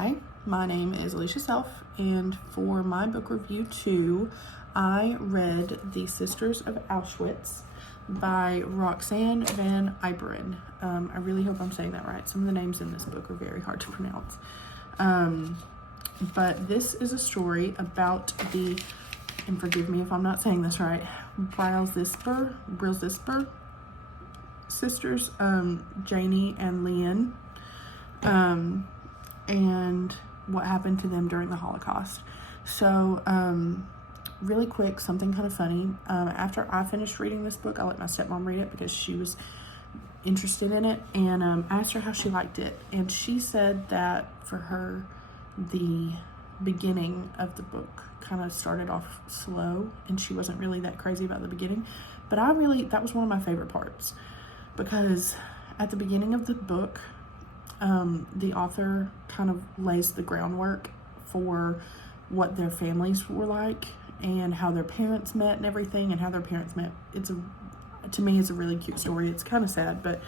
Hi, my name is Alicia Self, and for my book review 2, I read The Sisters of Auschwitz by Roxanne Van Iperen. I really hope I'm saying that right. Some of the names in this book are very hard to pronounce. But this is a story about and forgive me if I'm not saying this right, Brilzisper sisters, Janie and Leanne, and what happened to them during the Holocaust. So, really quick, something kind of funny. After I finished reading this book, I let my stepmom read it because she was interested in it, and I asked her how she liked it, and she said that for her, the beginning of the book kind of started off slow, and she wasn't really that crazy about the beginning, but that was one of my favorite parts, because at the beginning of the book, the author kind of lays the groundwork for what their families were like and how their parents met and everything, and how their parents met. To me, it's a really cute story. It's kind of sad, but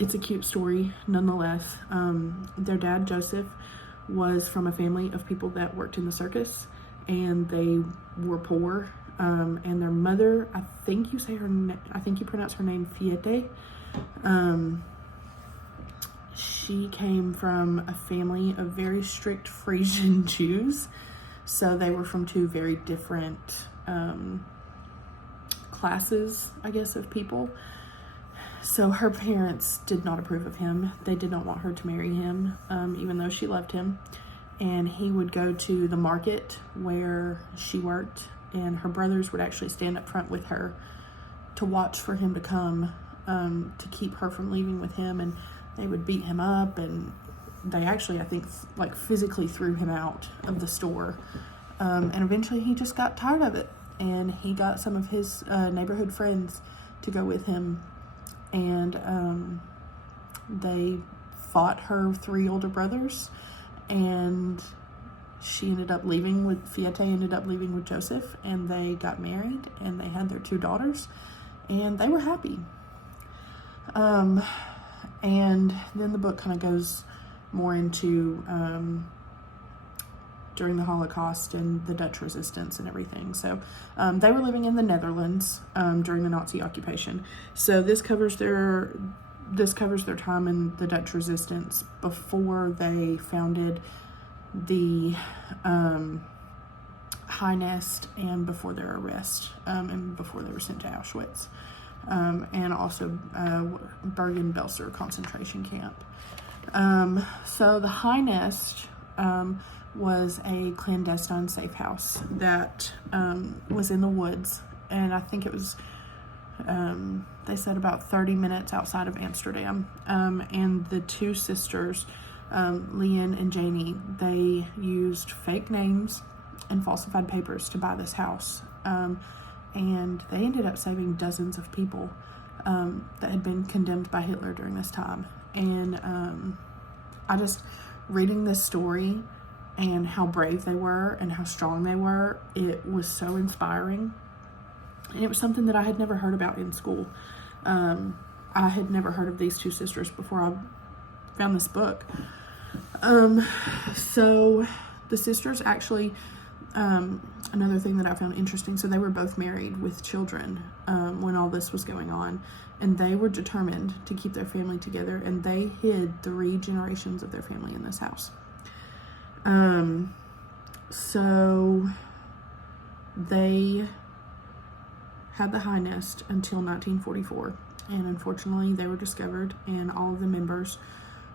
it's a cute story nonetheless. Their dad, Joseph, was from a family of people that worked in the circus, and they were poor. And their mother, I think you pronounce her name Fiete. She came from a family of very strict Frisian Jews, so they were from two very different classes, I guess, of people. So her parents did not approve of him. They did not want her to marry him, even though she loved him. And he would go to the market where she worked, and her brothers would actually stand up front with her to watch for him to come, to keep her from leaving with him. And they would beat him up, and they actually, I think, like physically threw him out of the store. And eventually he just got tired of it, and he got some of his neighborhood friends to go with him, and they fought her 3 older brothers, and Fiete ended up leaving with Joseph, and they got married, and they had their 2 daughters, and they were happy. And then the book kind of goes more into during the Holocaust and the Dutch resistance and everything. So they were living in the Netherlands during the Nazi occupation. So this covers their time in the Dutch resistance before they founded the High Nest, and before their arrest, and before they were sent to Auschwitz. And also Bergen-Belser concentration camp. So the High Nest was a clandestine safe house that was in the woods, and I think it was, they said, about 30 minutes outside of Amsterdam. And the 2 sisters, Leanne and Janie, they used fake names and falsified papers to buy this house. And they ended up saving dozens of people that had been condemned by Hitler during this time. And I just, reading this story and how brave they were and how strong they were, it was so inspiring. And it was something that I had never heard about in school. I had never heard of these 2 sisters before I found this book. So the sisters actually, another thing that I found interesting, so they were both married with children when all this was going on, and they were determined to keep their family together, and they hid 3 generations of their family in this house. So they had the High Nest until 1944, and unfortunately they were discovered, and all of the members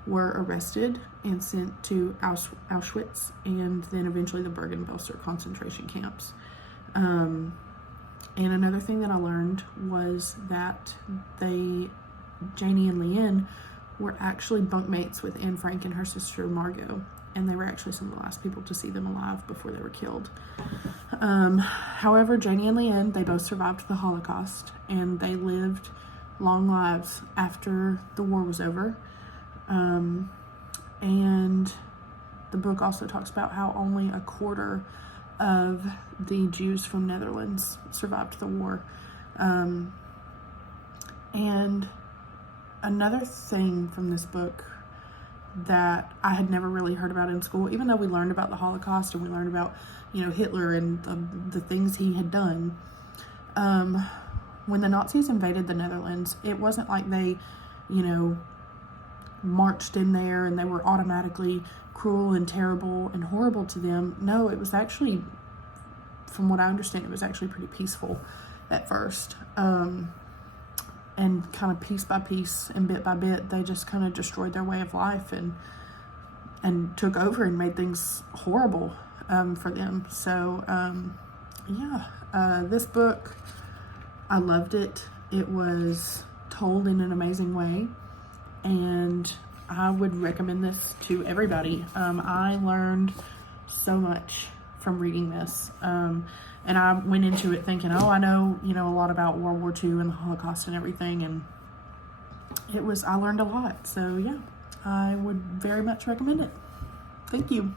were arrested and sent to Auschwitz, and then eventually the Bergen-Belser concentration camps. And another thing that I learned was that Janie and Leanne were actually bunkmates with Anne Frank and her sister Margot, and they were actually some of the last people to see them alive before they were killed. However, Janie and Leanne, they both survived the Holocaust, and they lived long lives after the war was over. And the book also talks about how only a quarter of the Jews from Netherlands survived the war. And another thing from this book that I had never really heard about in school, even though we learned about the Holocaust and we learned about, Hitler and the things he had done. When the Nazis invaded the Netherlands, it wasn't like they, marched in there and they were automatically cruel and terrible and horrible to them. No, it was actually, from what I understand, it was actually pretty peaceful at first. And kind of piece by piece and bit by bit, they just kind of destroyed their way of life and took over and made things horrible for them. So, this book, I loved it. It was told in an amazing way, and I would recommend this to everybody. I learned so much from reading this. And I went into it thinking, I know, a lot about World War II and the Holocaust and everything. And I learned a lot. So yeah, I would very much recommend it. Thank you.